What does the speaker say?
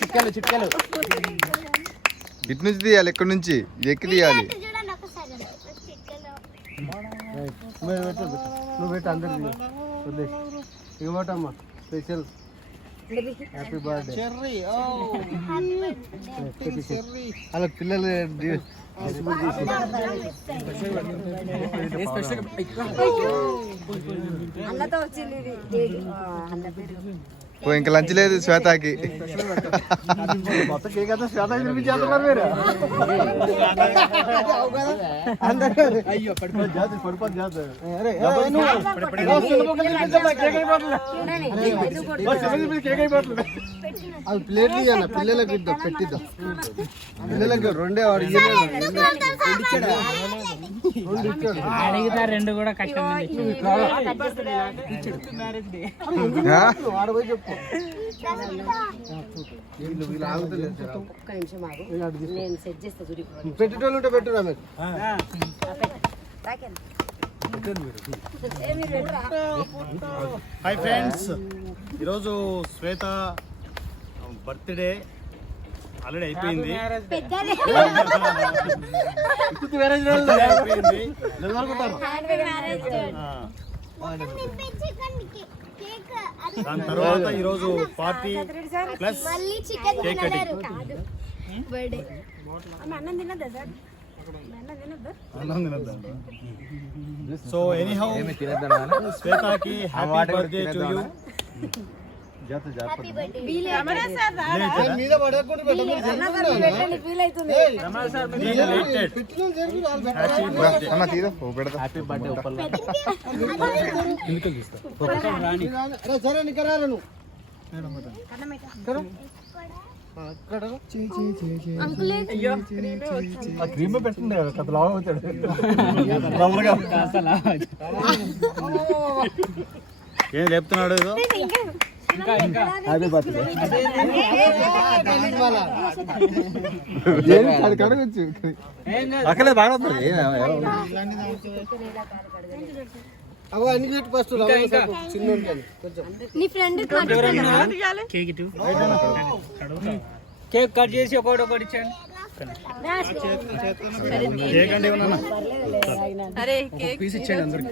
చిక్కలు చిక్కలు ఇటు నుంచి తీయాలి ఎక్కడి నుంచి? ఎక్కి తీయాలి. నువ్వు పెట్టి అందరికి వదిలేసి ఇవ్వటమ్మా స్పెషల్. హ్యాపీ బర్త్డే అలా పిల్లలు డి- అన్నతో వచ్చింది అన్న పేరు. ఓ ఇంకా లంచ్ లేదు శ్వేతకి మీరు అది ప్లేట్ ఇవ్వన్న పిల్లలకి ఇద్దాం పెట్టిద్దాం పిల్లలకి రెండే వాడు రెండు ఇచ్చాడు అడిగితే రెండు కూడా. ఒక్క నిమిషం ఆగు. నేను సెట్ చేస్తా చూడు ఇప్పుడు. పెట్టేటోళ్ళు ఉంటే పెట్టురా మీరు? హాయ్ ఫ్రెండ్స్ ఈరోజు శ్వేత బర్త్డే ఆల్రెడీ అయిపోయింది. అది దాని తర్వాత ఈరోజు party plus cake so anyhow శ్వేతకి happy birthday to you మీద పడకుండా సరే నువ్వు? క్రీమ్ పెట్టండి కథ లాభం అవుతాడు. ఏం చెప్తున్నాడు ఏదో? హ్యాపీ బర్త్డే అది కడగచ్చు బాగా అవ అన్ని పెట్టి ఫస్ట్ చిన్న కొంచెం నీ ఫ్రెండ్ కేక్ ఇటు కేక్ కట్ చేసి ఒకటి ఒకటి ఇచ్చాను కేక్ అంటే ఆయన. పీస్ ఇచ్చాను అందరికి